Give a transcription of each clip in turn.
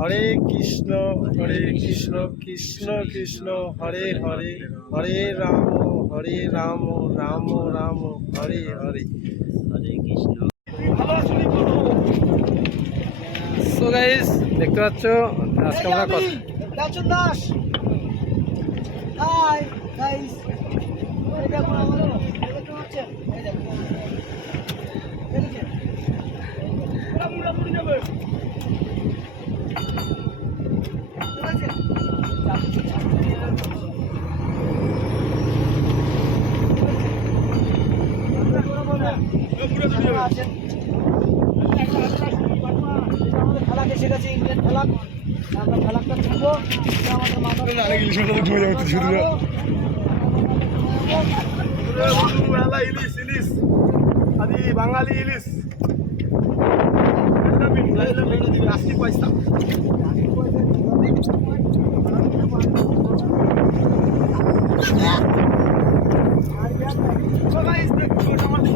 হরে Krishna Krishna Krishna Hare Hare Hare Ram Ram Ram Hare Hare Hare Krishna. So guys দেখতে পাচ্ছ আজকে আমরা রাজন দাস হাই গাইস এই দেখো আমাদের দেখতে পাচ্ছেন এই দেখো দেখেছেন ওরা মুড়া মুড়ি যাবে ইন্ডিয়ান ফেলাক আমরা ফেলাকটা তুলবো আমাদের মাথার ইলিশ ইলিশ আদি বাঙালি ইলিশ আশি পয়সা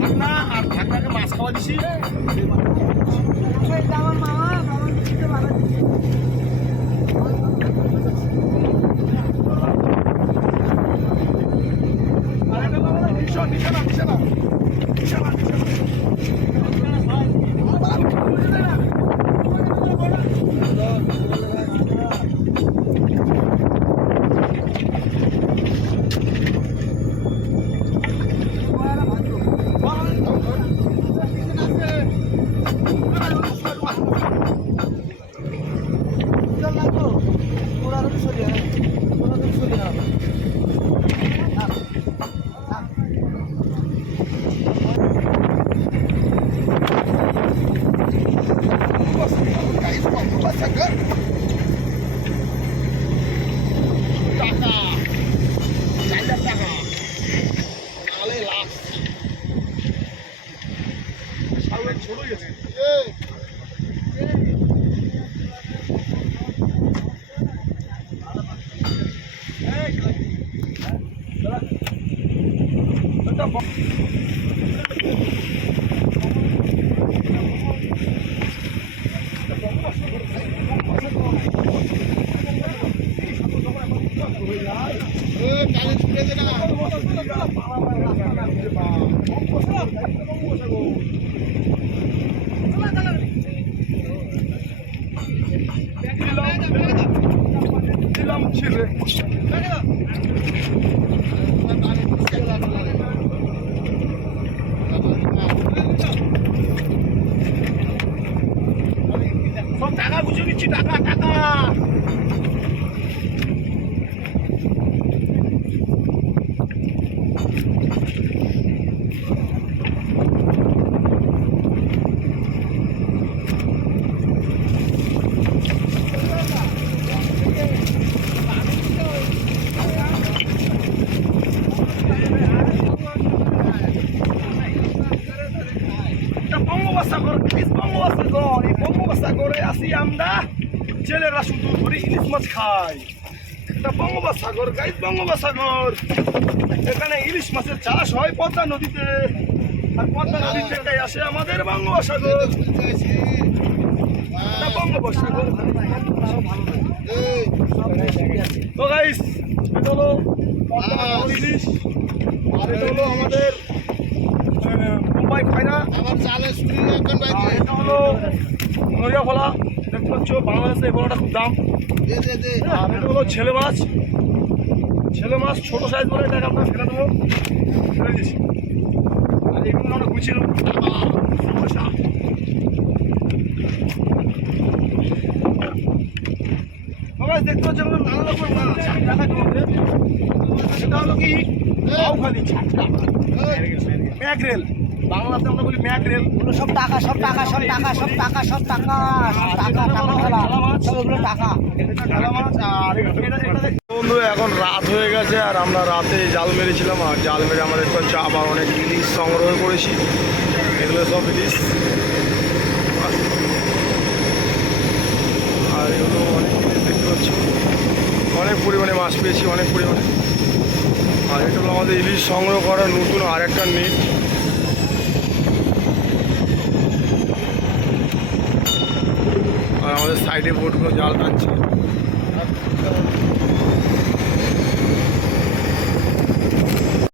ঢাকনা আর ঢাকনাকে মাছ খাওয়া দিছি আমার মামা টাকা বুঝে নিচ্ছি টাকা টাকা বঙ্গোপসাগরে আসি আমরা ছেলেরা শুধু ধরে ইলিশ মাছ খাই। এটা বঙ্গোপসাগর গাইস, বঙ্গোপসাগর। এখানে ইলিশ মাছের চাষ হয় পদ্মা নদীতে, আর পদ্মা নদী থেকে আসে আমাদের বঙ্গোপসাগর। বঙ্গোপসাগর তো গাইস, এটা হলো ইলিশ, আর এটা হলো আমাদের মুম্বাই খয়রা। এটা হলো নড়িয়া ফলা, দেখতে পাচ্ছ বাংলাদেশে এই ফলাটা খুব দাম। আর এটা হলো ছেলে মাছ, ছোট সাইজ বলে এটাকে আমরা ফেলে দেবো, ফেলে দিচ্ছি। আর এগুলো আমরা গুছিয়ে নেবো পয়সা। দেখতে পাচ্ছ নানা রকম মাছ, সেটা হলো কি বাউখালি ছাটকা, ম্যাকরেল, বাংলাতে আমরা বলি ম্যাকরেল। সব টাকা সব টাকা সব টাকা সব টাকা সব টাকা টাকা সবগুলো টাকা। বন্ধু এখন রাত হয়ে গেছে, আর আমরা রাতে জাল মেরেছিলাম, আর জাল মেরে আমরা দেখতে পাচ্ছি আবার অনেক ইলিশ সংগ্রহ করেছি। এগুলো সব ইলিশ, আর এগুলো অনেক ইলিশ দেখতে পাচ্ছি, অনেক পরিমাণে মাছ পেয়েছি, অনেক পরিমাণে। আর এটা হলো আমাদের ইলিশ সংগ্রহ করার নতুন আরেকটা নেট। আর সাইডে বোটগুলো জাল টানছে।